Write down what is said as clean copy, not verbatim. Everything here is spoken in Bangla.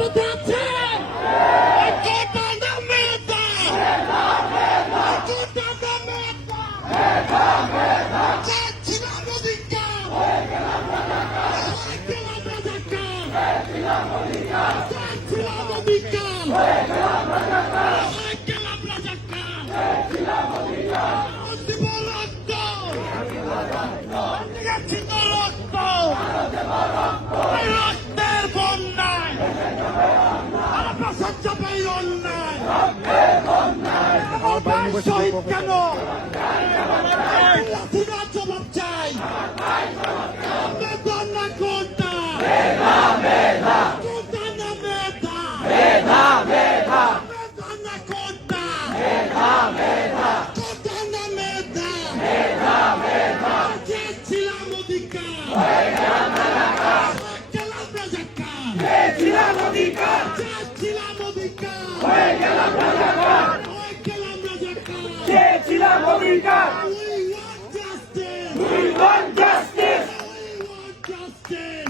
রাজপথে আছে কোটা নামে কোটা নামে চাচ্ছিলাম অধিকার গেলাম রাজাকার চাচ্ছিলাম অধিকার গেলাম রাজাকার দিব রক্ত গেছি তো রক্ত রক্তের বন্যায় আমরা সহ্য পাই অন্যায় আমার ভাই শহীদ কেন লাঠিরা জবাব চাই বেতন না কোনটা কোনটা না মেধা বেতন না কোনটা কোনটা না মেধা চেয়েছিলাম অধিকার গেলাম রাজাকার চেয়েছিলাম অধিকার গেলাম রাজাকার চেয়েছিলাম অধিকার। We want justice. We want justice. We want justice.